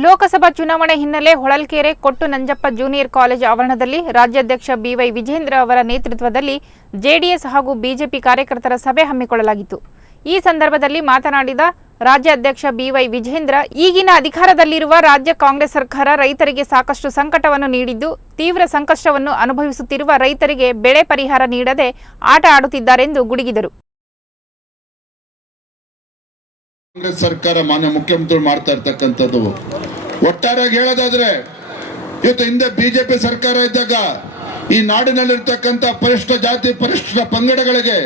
ಲೋಕಸಭಾ ಚುನಾವಣೆ ಹಿನ್ನೆಲೆ ಹೊಳಲ್ಕೆರೆ ಕೊಟ್ಟು ನಂಜಪ್ಪ ಜೂನಿಯರ್ ಕಾಲೇಜು ಆವರಣದಲ್ಲಿ ರಾಜ್ಯಾಧ್ಯಕ್ಷ ಬಿವೈ ವಿಜೇಂದ್ರ ಅವರ ನೇತೃತ್ವದಲ್ಲಿ ಜೆಡಿಎಸ್ ಹಾಗೂ ಬಿಜೆಪಿ ಕಾರ್ಯಕರ್ತರ ಸಭೆ ಹಮ್ಮಿಕೊಳ್ಳಲಾಗಿತ್ತು. ಈ ಸಂದರ್ಭದಲ್ಲಿ ಮಾತನಾಡಿದ ರಾಜ್ಯಾಧ್ಯಕ್ಷ ಬಿವೈ ವಿಜೇಂದ್ರ, ಈಗಿನ ಅಧಿಕಾರದಲ್ಲಿರುವ ರಾಜ್ಯ ಕಾಂಗ್ರೆಸ್ ಸರ್ಕಾರ ರೈತರಿಗೆ ಸಾಕಷ್ಟು ಸಂಕಟವನ್ನು ನೀಡಿದ್ದು, ತೀವ್ರ ಸಂಕಷ್ಟವನ್ನು ಅನುಭವಿಸುತ್ತಿರುವ ರೈತರಿಗೆ ಬೆಳೆ ಪರಿಹಾರ ನೀಡದೆ ಆಟ ಆಡುತ್ತಿದ್ದಾರೆಂದು ಗುಡುಗಿದರು. ಕಾಂಗ್ರೆಸ್ ಸರ್ಕಾರ ಮಾನ್ಯ ಮುಖ್ಯಮಂತ್ರಿ ಮಾಡ್ತಾ ಇರ್ತಕ್ಕಂಥದ್ದು. ಒಟ್ಟಾರೆಯಾಗಿ ಹೇಳೋದಾದ್ರೆ, ಇವತ್ತು ಹಿಂದೆ ಬಿಜೆಪಿ ಸರ್ಕಾರ ಇದ್ದಾಗ ಈ ನಾಡಿನಲ್ಲಿರ್ತಕ್ಕಂಥ ಪರಿಷ್ಠ ಜಾತಿ, ಪರಿಷ್ಠ ಪಂಗಡಗಳಿಗೆ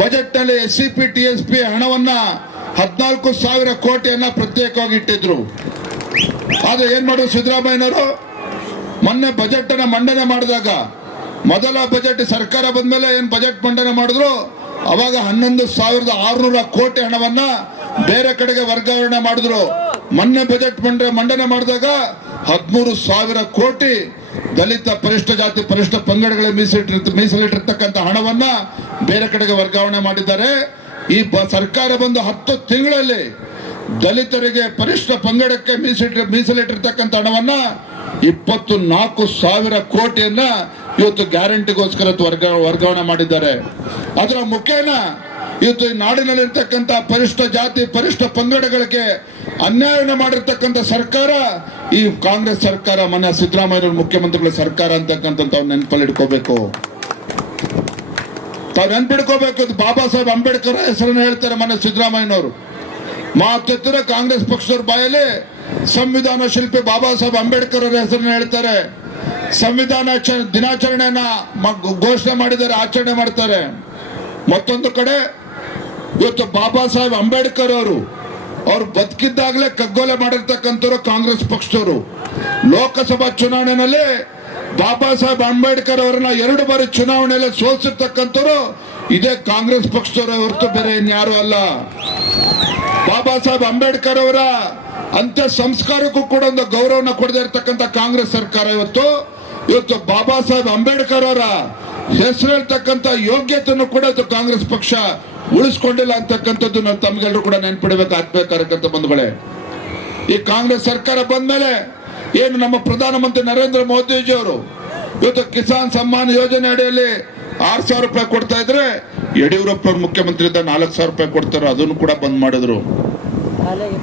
ಬಜೆಟ್ನಲ್ಲಿ S C P T S P ಹಣವನ್ನ ಹದಿನಾಲ್ಕು ಸಾವಿರ ಕೋಟಿಯನ್ನ ಪ್ರತ್ಯೇಕವಾಗಿ ಇಟ್ಟಿದ್ರು. ಆದ್ರೆ ಏನ್ ಮಾಡೋದು ಸಿದ್ದರಾಮಯ್ಯನವರು? ಮೊನ್ನೆ ಬಜೆಟ್ ಅನ್ನ ಮಂಡನೆ ಮಾಡಿದಾಗ, ಮೊದಲ ಬಜೆಟ್ ಸರ್ಕಾರ ಬಂದ್ಮೇಲೆ ಏನ್ ಬಜೆಟ್ ಮಂಡನೆ ಮಾಡಿದ್ರು? ಅವಾಗ ಹನ್ನೊಂದು ಸಾವಿರದ ಆರುನೂರ ಕೋಟಿ ಹಣವನ್ನ ಬೇರೆ ಕಡೆಗೆ ವರ್ಗಾವಣೆ ಮಾಡಿದ್ರು. ಮೊನ್ನೆ ಬಜೆಟ್ ಮಂಡ ಮಂಡನೆ ಮಾಡಿದಾಗ ಹದಿಮೂರು ಸಾವಿರ ಕೋಟಿ ದಲಿತ ಪರಿಷ್ಠ ಜಾತಿ ಪರಿಷ್ಠ ಪಂಗಡಗಳ ಮೀಸಲಿಟ್ಟಿರ್ತ ಮೀಸಲಿಟ್ಟಿರ್ತಕ್ಕಂಥ ಹಣವನ್ನ ಬೇರೆ ಕಡೆಗೆ ವರ್ಗಾವಣೆ ಮಾಡಿದ್ದಾರೆ. ಈ ಸರ್ಕಾರ ಬಂದು ಹತ್ತು ತಿಂಗಳಲ್ಲಿ ದಲಿತರಿಗೆ ಪರಿಷ್ಠ ಪಂಗಡಕ್ಕೆ ಮೀಸಲಿಟ್ಟ ಮೀಸಲಿಟ್ಟಿರ್ತಕ್ಕಂಥ ಹಣವನ್ನ ಇಪ್ಪತ್ತು ನಾಲ್ಕು ಸಾವಿರ ಕೋಟಿಯನ್ನ ಇವತ್ತು ಗ್ಯಾರಂಟಿಗೋಸ್ಕರ ವರ್ಗ, ವರ್ಗಾವಣೆ ಮಾಡಿದ್ದಾರೆ. ಅದರ ಮುಖೇನ ಇವತ್ತು ಈ ನಾಡಿನಲ್ಲಿರ್ತಕ್ಕಂಥ ಪರಿಷ್ಠ ಜಾತಿ, ಪರಿಷ್ಠ ಪಂಗಡಗಳಿಗೆ ಅನ್ಯಾಯವನ್ನು ಮಾಡಿರ್ತಕ್ಕಂಥ ಸರ್ಕಾರ, ಈ ಕಾಂಗ್ರೆಸ್ ಸರ್ಕಾರ ಮನೆ ಸಿದ್ದರಾಮಯ್ಯ ಮುಖ್ಯಮಂತ್ರಿಗಳ ಸರ್ಕಾರ ಅಂತಕ್ಕಂಥ ನೆನಪಲ್ಲಿ ಇಟ್ಕೋಬೇಕು. ತಾವು ನೆನ್ಪಿಡ್ಕೋಬೇಕು ಬಾಬಾ ಸಾಹೇಬ್ ಅಂಬೇಡ್ಕರ್ ಹೆಸರನ್ನು ಹೇಳ್ತಾರೆ ಮನೆ ಸಿದ್ದರಾಮಯ್ಯನವರು. ಮಾತೆತ್ತಿರ ಕಾಂಗ್ರೆಸ್ ಪಕ್ಷದವ್ರ ಬಾಯಲ್ಲಿ ಸಂವಿಧಾನ ಶಿಲ್ಪಿ ಬಾಬಾ ಸಾಹೇಬ್ ಅಂಬೇಡ್ಕರ್ ಅವರ ಹೆಸರನ್ನು ಹೇಳ್ತಾರೆ. ಸಂವಿಧಾನ ದಿನಾಚರಣೆಯನ್ನ ಘೋಷಣೆ ಮಾಡಿದ್ದಾರೆ, ಆಚರಣೆ ಮಾಡ್ತಾರೆ. ಮತ್ತೊಂದು ಕಡೆ ಇವತ್ತು ಬಾಬಾ ಸಾಹೇಬ್ ಅಂಬೇಡ್ಕರ್ ಅವರು, ಅವ್ರು ಬದುಕಿದ್ದಾಗಲೇ ಕಗ್ಗೊಲೆ ಮಾಡಿರ್ತಕ್ಕಂಥವ್ರು ಕಾಂಗ್ರೆಸ್ ಪಕ್ಷದವರು. ಲೋಕಸಭಾ ಚುನಾವಣೆಯಲ್ಲಿ ಬಾಬಾ ಸಾಹೇಬ್ ಅಂಬೇಡ್ಕರ್ ಅವರನ್ನ ಎರಡು ಬಾರಿ ಚುನಾವಣೆಯಲ್ಲಿ ಸೋಲಿಸಿರ್ತಕ್ಕಂಥವ್ರು ಇದೇ ಕಾಂಗ್ರೆಸ್ ಪಕ್ಷದವರ ಹೊರತು ಬೇರೆ ಇನ್ಯಾರು ಅಲ್ಲ. ಬಾಬಾ ಸಾಹೇಬ್ ಅಂಬೇಡ್ಕರ್ ಅವರ ಅಂತ್ಯ ಸಂಸ್ಕಾರಕ್ಕೂ ಕೂಡ ಒಂದು ಗೌರವನ ಕೊಡದೇ ಇರತಕ್ಕಂಥ ಕಾಂಗ್ರೆಸ್ ಸರ್ಕಾರ ಇವತ್ತು. ಇವತ್ತು ಬಾಬಾ ಸಾಹೇಬ್ ಅಂಬೇಡ್ಕರ್ ಅವರ ಹೆಸರು ಹೇಳ್ತಕ್ಕಂಥ ಯೋಗ್ಯತೆಯನ್ನು ಕೂಡ ಕಾಂಗ್ರೆಸ್ ಪಕ್ಷ ಉಳಿಸ್ಕೊಂಡಿಲ್ಲ ಅಂತಕ್ಕಂಥದ್ದು ನಾವು ತಮ್ಗೆಲ್ಲರೂ ಕೂಡ ನೆನ್ಪಿಡಬೇಕು ಆತ್ಮೀಯ ಕಾರ್ಯಕರ್ತ ಬಂಧುಗಳೇ. ಈ ಕಾಂಗ್ರೆಸ್ ಸರ್ಕಾರ ಬಂದ ಮೇಲೆ ಏನು ನಮ್ಮ ಪ್ರಧಾನಮಂತ್ರಿ ನರೇಂದ್ರ ಮೋದಿಜಿ ಅವರು ಇವತ್ತು ಕಿಸಾನ್ ಸಮ್ಮಾನ್ ಯೋಜನೆ ಅಡಿಯಲ್ಲಿ ಆರು ಸಾವಿರ ರೂಪಾಯಿ ಕೊಡ್ತಾ ಇದ್ರೆ ಯಡಿಯೂರಪ್ಪ ಅವ್ರ ಮುಖ್ಯಮಂತ್ರಿ ಇದ್ದ ನಾಲ್ಕು ಸಾವಿರ ರೂಪಾಯಿ ಕೊಡ್ತಾರೆ ಅದನ್ನು ಕೂಡ ಬಂದ್ ಮಾಡಿದ್ರು.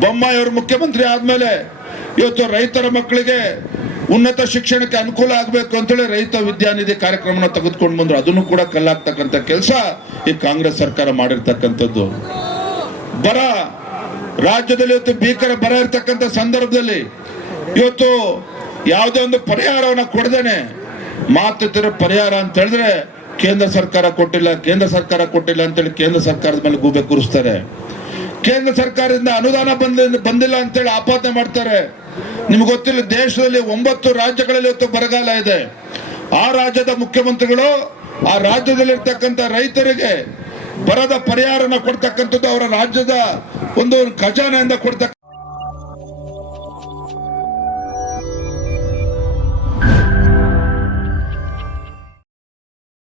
ಬೊಮ್ಮಾಯಿ ಅವರು ಮುಖ್ಯಮಂತ್ರಿ ಆದ್ಮೇಲೆ ಇವತ್ತು ರೈತರ ಮಕ್ಕಳಿಗೆ ಉನ್ನತ ಶಿಕ್ಷಣಕ್ಕೆ ಅನುಕೂಲ ಆಗಬೇಕು ಅಂತೇಳಿ ರೈತ ವಿದ್ಯಾನಿಧಿ ಕಾರ್ಯಕ್ರಮನ ತೆಗೆದುಕೊಂಡು ಬಂದ್ರು. ಅದನ್ನು ಕೂಡ ಕಲ್ಲಾಗ್ತಕ್ಕಂಥ ಕೆಲಸ ಈ ಕಾಂಗ್ರೆಸ್ ಸರ್ಕಾರ ಮಾಡಿರ್ತಕ್ಕಂಥದ್ದು. ಬರ. ರಾಜ್ಯದಲ್ಲಿ ಇವತ್ತು ಭೀಕರ ಬರ ಇರ್ತಕ್ಕಂಥ ಸಂದರ್ಭದಲ್ಲಿ ಇವತ್ತು ಯಾವುದೇ ಒಂದು ಪರಿಹಾರವನ್ನ ಮಾತು ತಿರು ಪರಿಹಾರ ಅಂತ ಹೇಳಿದ್ರೆ ಕೇಂದ್ರ ಸರ್ಕಾರ ಕೊಟ್ಟಿಲ್ಲ, ಕೇಂದ್ರ ಸರ್ಕಾರ ಕೊಟ್ಟಿಲ್ಲ ಅಂತೇಳಿ ಕೇಂದ್ರ ಸರ್ಕಾರದ ಮೇಲೆ ಗೂಬೆ ಕೂರಿಸ್ತಾರೆ. ಕೇಂದ್ರ ಸರ್ಕಾರದಿಂದ ಅನುದಾನ ಬಂದ ಬಂದಿಲ್ಲ ಅಂತೇಳಿ ಆಪಾದನೆ ಮಾಡ್ತಾರೆ. ನಿಮ್ಗೆ ಗೊತ್ತಿಲ್ಲ, ದೇಶದಲ್ಲಿ ಒಂಬತ್ತು ರಾಜ್ಯಗಳಲ್ಲಿ ಇವತ್ತು ಬರಗಾಲ ಇದೆ. ಆ ರಾಜ್ಯದ ಮುಖ್ಯಮಂತ್ರಿಗಳು, ಆ ರಾಜ್ಯದಲ್ಲಿರ್ತಕ್ಕಂಥ ರೈತರಿಗೆ ಬರದ ಪರಿಹಾರನ ಕೊಡ್ತಕ್ಕಂಥದ್ದು ಅವರ ರಾಜ್ಯದ ಒಂದು ಖಜಾನೆಯಿಂದ ಕೊಡ್ತಕ್ಕ